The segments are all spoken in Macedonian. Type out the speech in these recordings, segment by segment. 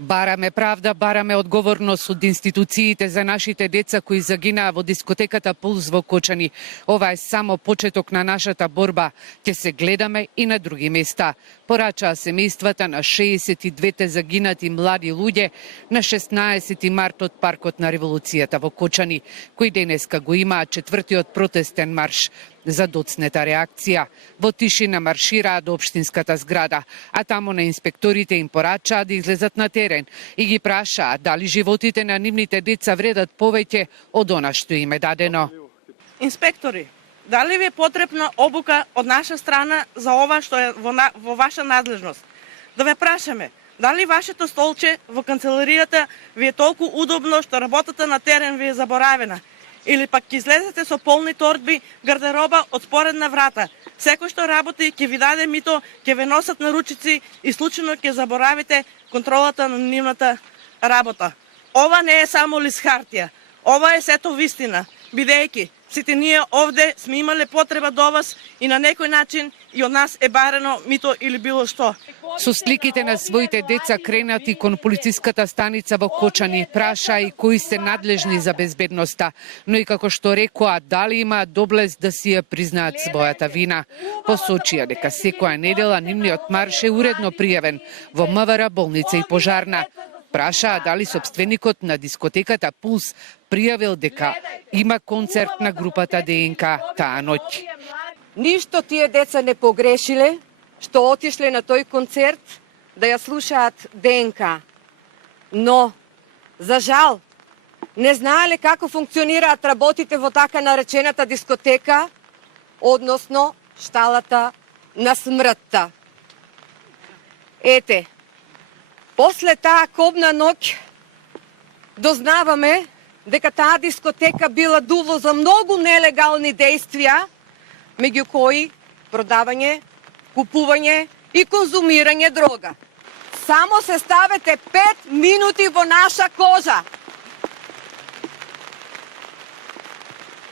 Бараме правда, бараме одговорност од институциите за нашите деца кои загинаа во дискотеката Пулс во Кочани. Ова е само почеток на нашата борба. Ќе се гледаме и на други места. Порачаа семејствата на 62 загинати млади луѓе на 16 март од паркот на Револуцијата во Кочани, кој денеска го имаа четвртиот протестен марш. За доцнета реакција, во тишина маршираа до општинската зграда, а таму на инспекторите им порачаа да излезат на терен и ги прашаа дали животите на нивните деца вредат повеќе од она што им е дадено. Инспектори, дали ви е потребна обука од наша страна за ова што е во ваша надлежност? Да ве прашаме, дали вашето столче во канцеларијата ви е толку удобно што работата на терен ви е заборавена? Или пак ќе излезете со полни торби, гардероба од споредна врата. Секој што работи ќе ви даде мито, ќе ве носат на ручици и случајно ќе заборавите контролата на нивната работа. Ова не е само лист хартија. Ова е сето вистина, бидејќи сите ние овде сме имале потреба до вас и на некој начин и од нас е барено мито или било што. Со сликите на своите деца кренати кон полициската станица во Кочани, праша и кои се надлежни за безбедноста, но и како што рекоа дали имаат доблест да си ја признаат својата вина. Посочија дека секоја недела нивниот марш е уредно пријавен во МВР, болница и пожарна. Прашаа дали сопственикот на дискотеката Пулс пријавил дека има концерт на групата ДНК таа ноќ. Ништо тие деца не погрешиле што отишле на тој концерт да ја слушаат ДНК. Но, за жал, не знаеле како функционираат работите во така наречената дискотека, односно шталата на смртта. Ете, после таа кобна ноќ дознаваме дека таа дискотека била дуво за многу нелегални действија, меѓу кои продавање, купување и конзумирање дрога. Само се ставете 5 минути во наша кожа.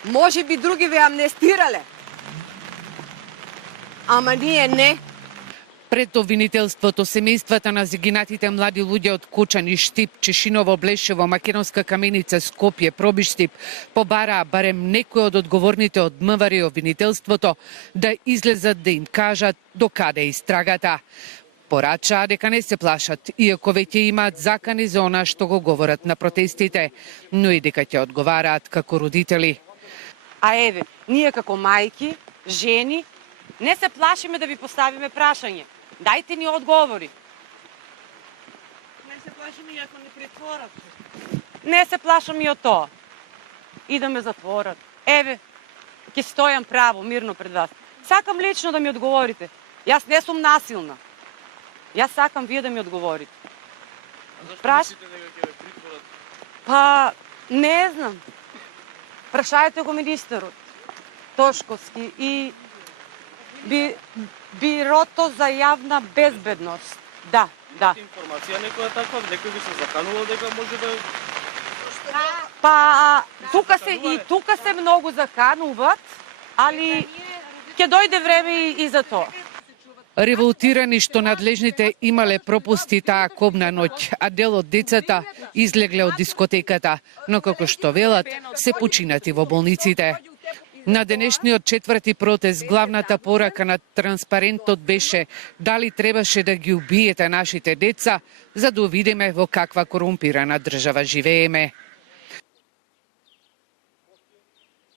Може би други ве амнестирале, ама ние не. Пред обвинителството, семејствата на загинатите млади луѓе од Кочани, Штип, Чешиново, Блешево, Македонска Каменица, Скопје, Пробиштип побараа барем некој од одговорните од МВР и обвинителството да излезат да им кажат до каде е истрагата. Порачаа дека не се плашат, иако веќе имаат закани за она што го говорат на протестите, но и дека ќе одговараат како родители. А еве, ние како мајки, жени, не се плашиме да ви поставиме прашање. Дајте ни одговори. Не се плашиме и ако не притворат. Не се плашам и од тоа. И да ме затворат. Еве, ќе стојам право, мирно пред вас. Сакам лично да ми одговорите. Јас не сум насилна. Јас сакам вие да ми одговорите. А зашто мислите дека ќе ве притворат? Па, не знам. Прашајте го министерот Тошковски и Бирото за јавна безбедност. Да. Информација некоја таква, некој би се заканувал дека може да... Па, тука се многу закануваат, али ќе дојде време и за тоа. Револтирани што надлежните имале пропусти таа кобна ноќ, а дел од децата излегле од дискотеката, но како што велат, се починати во болниците. На денешниот четврти протест главната порака на транспарентот беше дали требаше да ги убиете нашите деца за да видиме во каква корумпирана држава живееме.